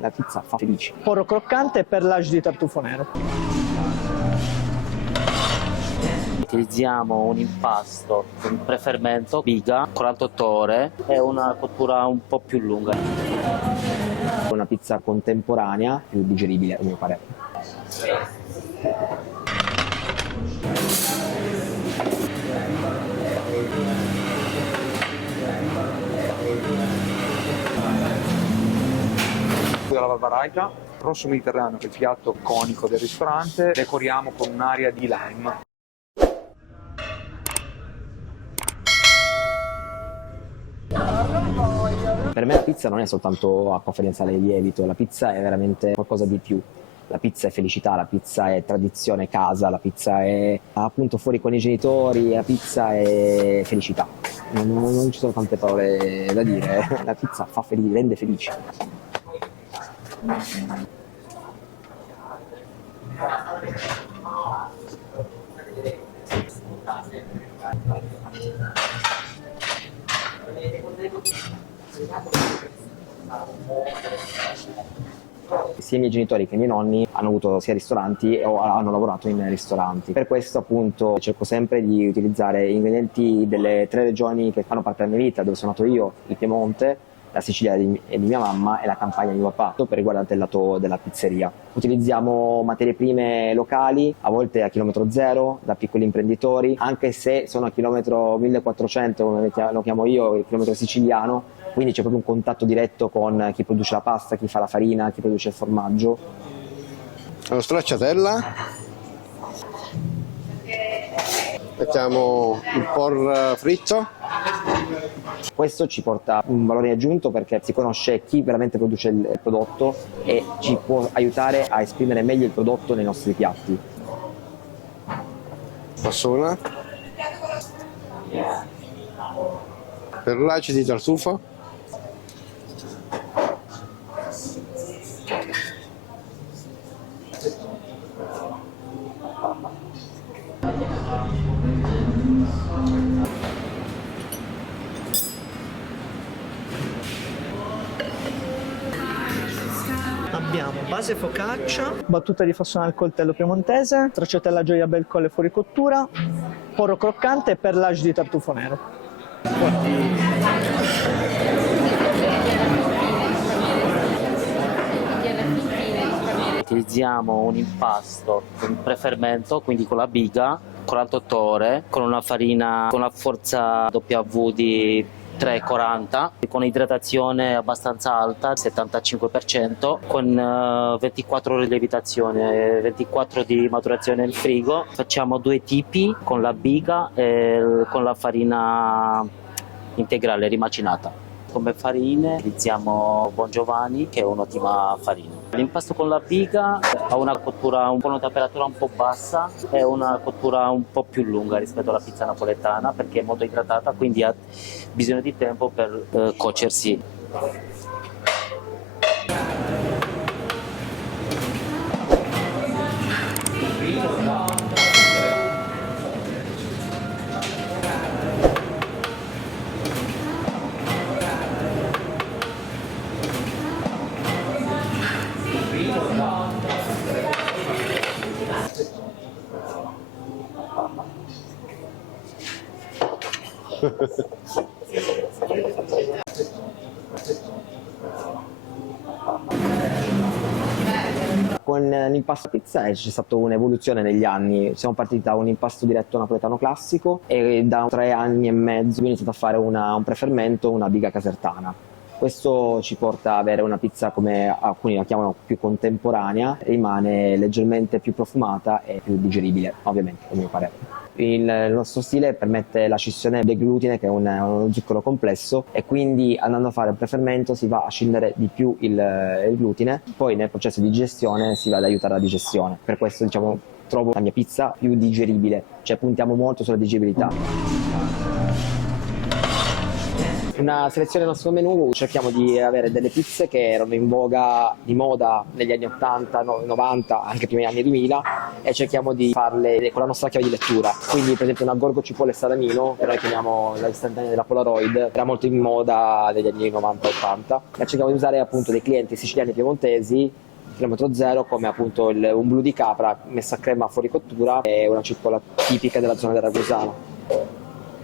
La pizza fa felici. Porro croccante e perlage di tartufo nero. Utilizziamo un impasto con prefermento, biga, 48 ore e una cottura un po' più lunga. Una pizza contemporanea, più digeribile a mio parere. La Valvaraica, rosso mediterraneo, che è il piatto iconico del ristorante, decoriamo con un'aria di lime. Per me la pizza non è soltanto acqua fredda e lievito, la pizza è veramente qualcosa di più. La pizza è felicità, la pizza è tradizione casa, la pizza è appunto fuori con i genitori, la pizza è felicità. Non ci sono tante parole da dire, la pizza fa felice, rende felici. Sia i miei genitori che i miei nonni hanno avuto sia ristoranti o hanno lavorato in ristoranti. Per questo appunto cerco sempre di utilizzare ingredienti delle 3 regioni che fanno parte della mia vita, dove sono nato io, il Piemonte, la Sicilia di mia mamma e la Campania di mio papà, per riguardante il lato della pizzeria. Utilizziamo materie prime locali, a volte a chilometro zero, da piccoli imprenditori, anche se sono a chilometro 1400, come lo chiamo io, il chilometro siciliano, quindi c'è proprio un contatto diretto con chi produce la pasta, chi fa la farina, chi produce il formaggio. Allo stracciatella mettiamo il por fritto. Questo ci porta un valore aggiunto perché si conosce chi veramente produce il prodotto e ci può aiutare a esprimere meglio il prodotto nei nostri piatti. Passona. Perlaci di tartufo. Abbiamo base focaccia, battuta di fassone al coltello piemontese, stracciatella gioia bel colle fuori cottura, porro croccante e perlage di tartufo nero. Utilizziamo un impasto con prefermento, quindi con la biga, 48 ore, con una farina con la forza W di 3,40, con idratazione abbastanza alta, 75%, con 24 ore di lievitazione, 24 di maturazione nel frigo. Facciamo 2 tipi, con la biga e con la farina integrale rimacinata. Come farine utilizziamo Bon Giovanni, che è un'ottima farina. L'impasto con la biga ha una cottura con una temperatura un po' bassa e una cottura un po' più lunga rispetto alla pizza napoletana, perché è molto idratata, quindi ha bisogno di tempo per cuocersi. Con l'impasto pizza c'è stata un'evoluzione negli anni, siamo partiti da un impasto diretto napoletano classico e da 3 anni e mezzo ho iniziato a fare un prefermento, una biga casertana. Questo ci porta ad avere una pizza, come alcuni la chiamano, più contemporanea, rimane leggermente più profumata e più digeribile, ovviamente, a mio parere. Il nostro stile permette la scissione del glutine, che è uno zucchero complesso, e quindi andando a fare il prefermento si va a scindere di più il glutine, poi nel processo di digestione si va ad aiutare la digestione. Per questo trovo la mia pizza più digeribile, cioè puntiamo molto sulla digeribilità. Una selezione del nostro menù, cerchiamo di avere delle pizze che erano in voga di moda negli anni 80, 90, anche prima degli anni 2000 e cerchiamo di farle con la nostra chiave di lettura. Quindi per esempio una gorgo cipolle e salamino, che noi chiamiamo la istantanea della Polaroid, era molto in moda negli anni 90-80 e cerchiamo di usare appunto dei clienti siciliani e piemontesi chilometro zero come appunto un blu di capra messo a crema fuori cottura e una cipolla tipica della zona del Ragusano.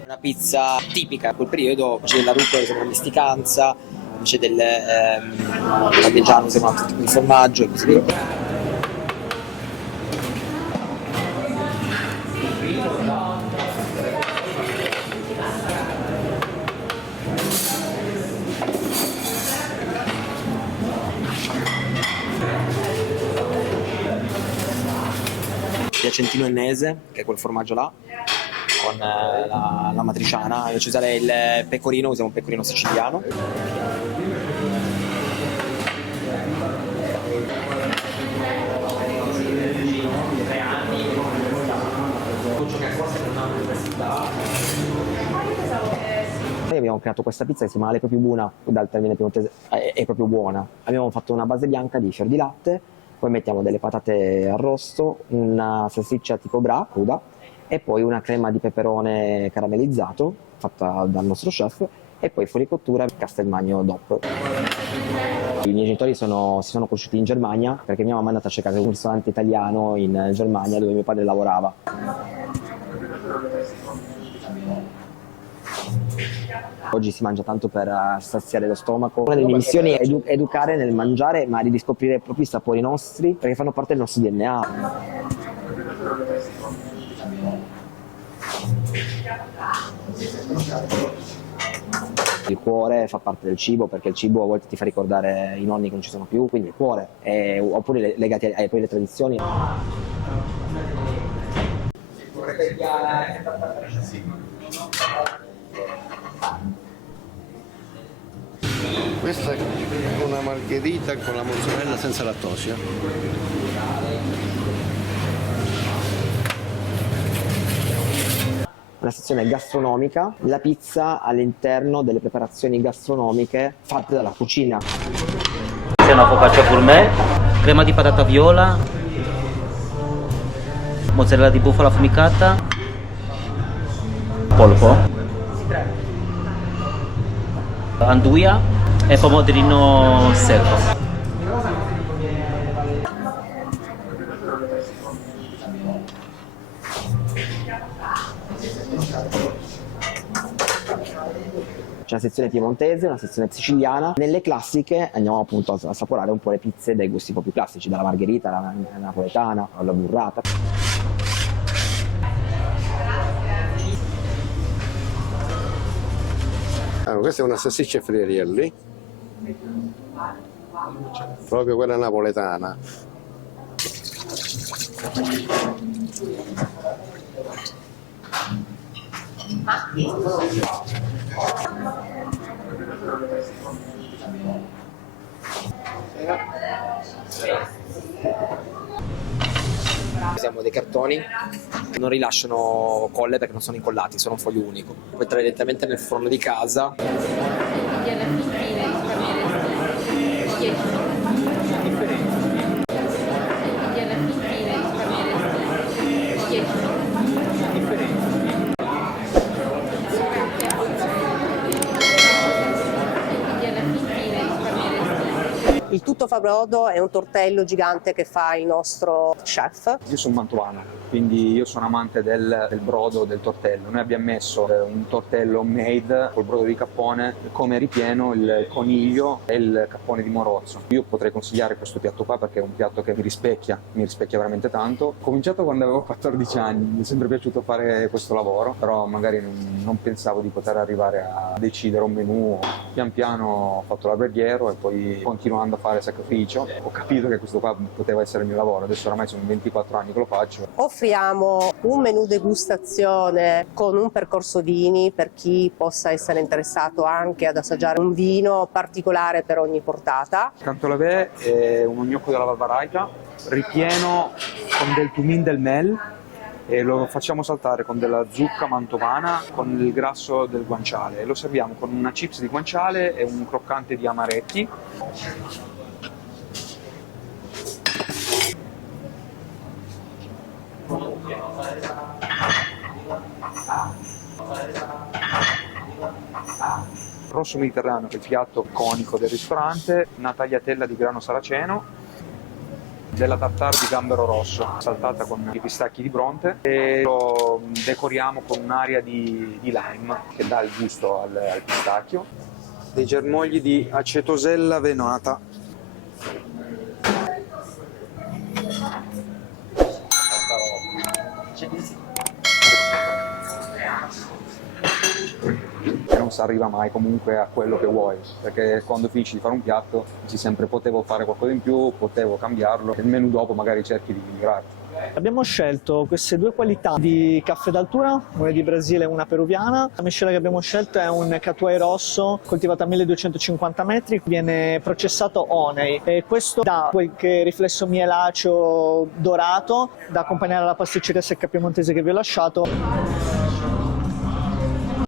Una pizza tipica a quel periodo, c'è la rucola che sembra una misticanza, c'è del parmigiano che sembra un altro tipo di formaggio e così via. Piacentino ennese, che è quel formaggio là, con la matriciana. Io ci userei il pecorino, usiamo un pecorino siciliano. Noi abbiamo creato questa pizza che si chiama l'Eco più buona, dal termine piemontese è proprio buona. Abbiamo fatto una base bianca di fior di latte, poi mettiamo delle patate arrosto, una salsiccia tipo bra, cruda, e poi una crema di peperone caramellizzato, fatta dal nostro chef, e poi fuori cottura Castelmagno DOP. I miei genitori si sono conosciuti in Germania, perché mia mamma è andata a cercare un ristorante italiano in Germania dove mio padre lavorava. Oggi si mangia tanto per saziare lo stomaco. Una delle mie missioni è educare nel mangiare, ma di riscoprire proprio i sapori nostri, perché fanno parte del nostro DNA. Il cuore fa parte del cibo, perché il cibo a volte ti fa ricordare i nonni che non ci sono più, quindi il cuore, oppure legati poi alle tradizioni. Questa è una margherita con la mozzarella senza lattosio. Una sezione gastronomica, la pizza all'interno delle preparazioni gastronomiche fatte dalla cucina. C'è una focaccia gourmet, crema di patata viola, mozzarella di bufala affumicata, polpo, anduia e pomodorino secco. C'è una sezione piemontese, una sezione siciliana. Nelle classiche andiamo appunto a assaporare un po' le pizze dai gusti un po' più classici, dalla margherita alla napoletana, alla burrata. Allora, questa è una salsiccia friarielli, proprio quella napoletana. Usiamo dei cartoni che non rilasciano colle perché non sono incollati, sono un foglio unico. Poi entrare direttamente nel forno di casa. Il tutto fa brodo è un tortello gigante che fa il nostro chef. Io sono mantovano, quindi io sono amante del brodo, del tortello. Noi abbiamo messo un tortello homemade col brodo di cappone, come ripieno il coniglio e il cappone di morozzo. Io potrei consigliare questo piatto qua perché è un piatto che mi rispecchia veramente tanto. Ho cominciato quando avevo 14 anni, mi è sempre piaciuto fare questo lavoro, però magari non pensavo di poter arrivare a decidere un menù. Pian piano ho fatto l'alberghiero e poi continuando a fare sacrificio ho capito che questo qua poteva essere il mio lavoro. Adesso oramai sono 24 anni che lo faccio. Offriamo un menù degustazione con un percorso vini per chi possa essere interessato anche ad assaggiare un vino particolare per ogni portata. Cantolavè è uno gnocco della Valvaraica ripieno con del tumin del mel e lo facciamo saltare con della zucca mantovana con il grasso del guanciale e lo serviamo con una chips di guanciale e un croccante di amaretti. Rosso mediterraneo, che è il piatto iconico del ristorante, una tagliatella di grano saraceno, della tartare di gambero rosso saltata con i pistacchi di Bronte e lo decoriamo con un'aria di lime che dà il gusto al pistacchio, dei germogli di acetosella venata. E non si arriva mai comunque a quello che vuoi, perché quando finisci di fare un piatto dici sempre potevo fare qualcosa in più, potevo cambiarlo, e il menù dopo magari cerchi di migliorarti. Abbiamo scelto queste due qualità di caffè d'altura, una di Brasile e una peruviana. La miscela che abbiamo scelto è un Catuai rosso coltivato a 1250 metri, viene processato Onei e questo dà qualche riflesso mielaceo dorato da accompagnare alla pasticceria secca piemontese che vi ho lasciato.